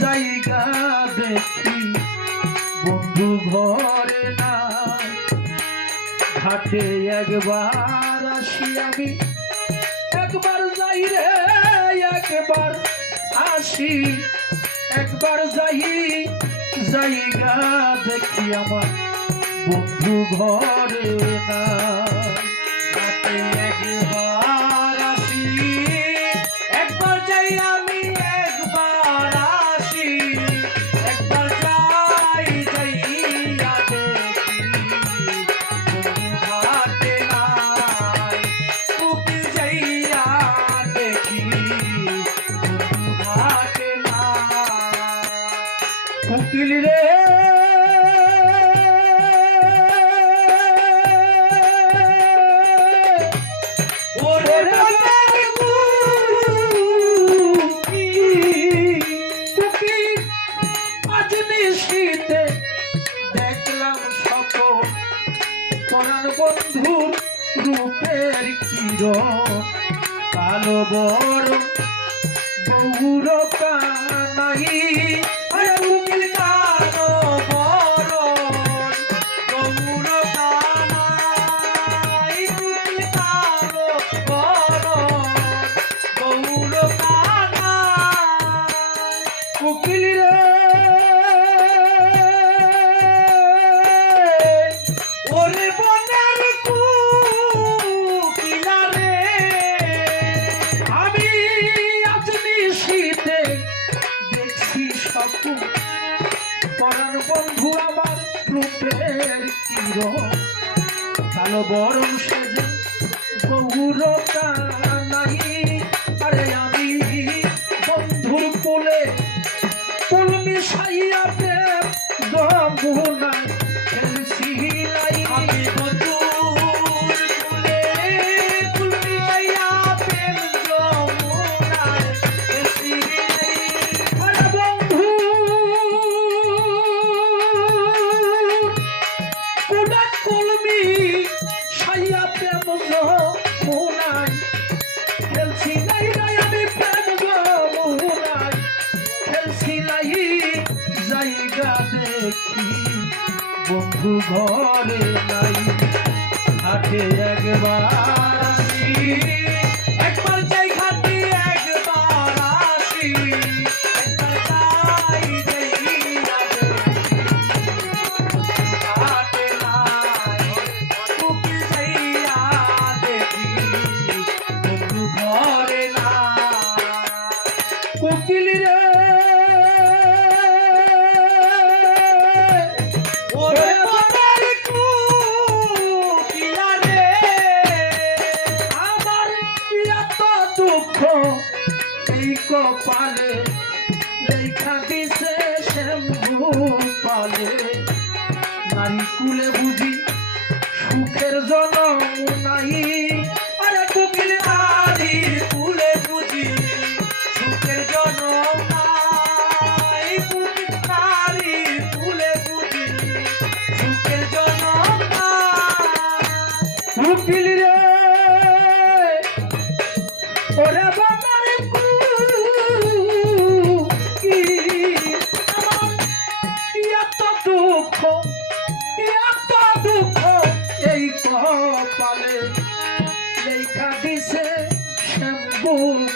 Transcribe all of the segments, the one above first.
জায়গা দেখি। বন্ধু ঘরে না ঘাটে একবার আসি আমি। একবার যাই রে, একবার আসি। একবার যাই, জায়গা দেখি আমার। বন্ধু ঘরে না রাতে সকল পরাণ বন্ধুর রূপের কিরণ। কালো বড় কালো বরণ সাজে। গৌর নাই আরে আমি বন্ধুর কোলে কুলমি মিশাইয়া ঘরে নাই। হাটে একবার আসি পালে নারী কুলে বুঝি সুখের জনম নাই। আরে কুকিল নারী কুলে বুঝি সুখের জনম নাই। কুকিল নারী কুলে বুঝি সুখের জনম নাই। উকিল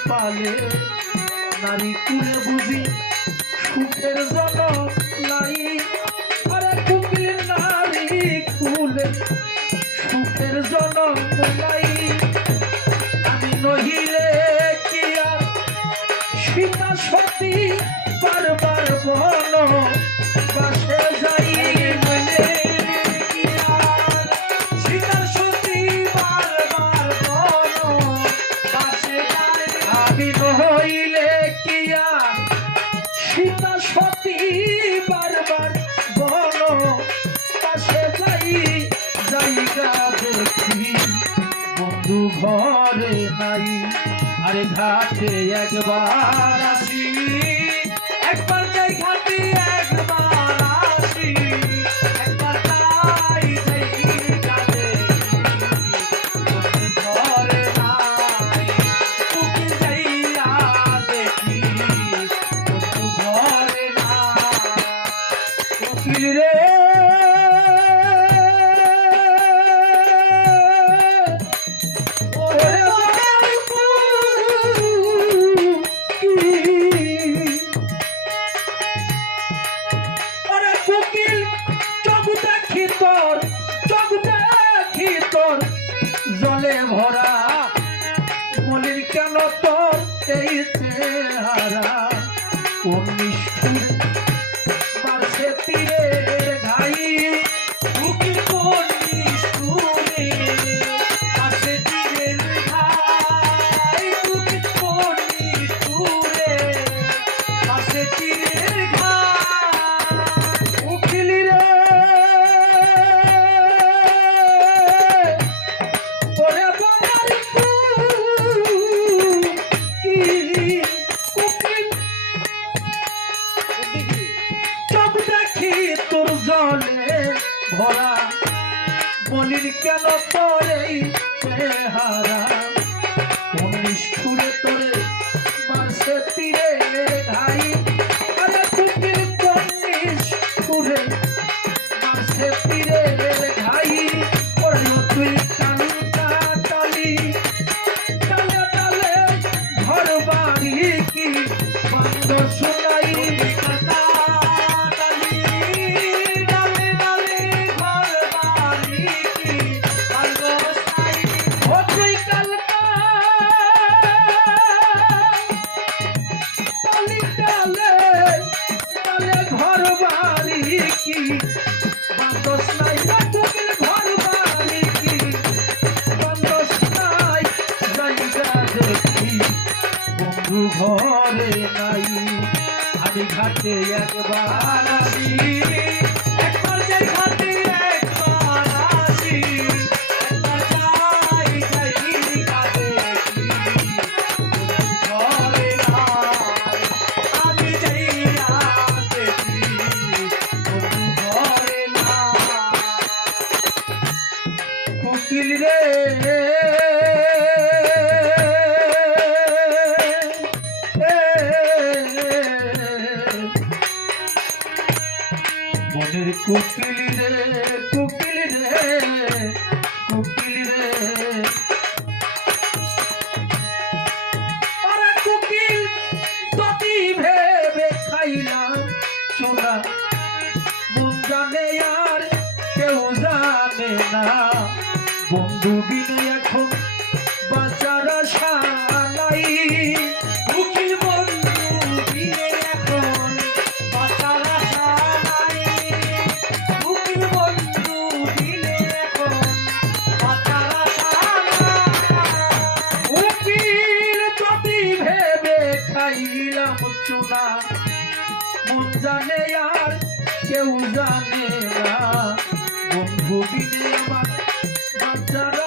পালে নারী কুলে বুঝি সুখের জন্য নাই। আরে কুকিল নারী কুলে সুখের জনম নাই। আমি নহিলে কি আর সীতা সতী বারবার বন জায়গা দেখি। বন্ধু ঘরে নাই আরে ঘাটে একবার আসি। একবার কেন পরেই হারা কোন নিষ্ঠুরে বন্ধু ঘরে নাই। আমি ঘাটে একবার আসি। কোকিল রে Porque মন জানে আর কেউ জানে না। বন্ধু বিনে আমার বাচ্চারা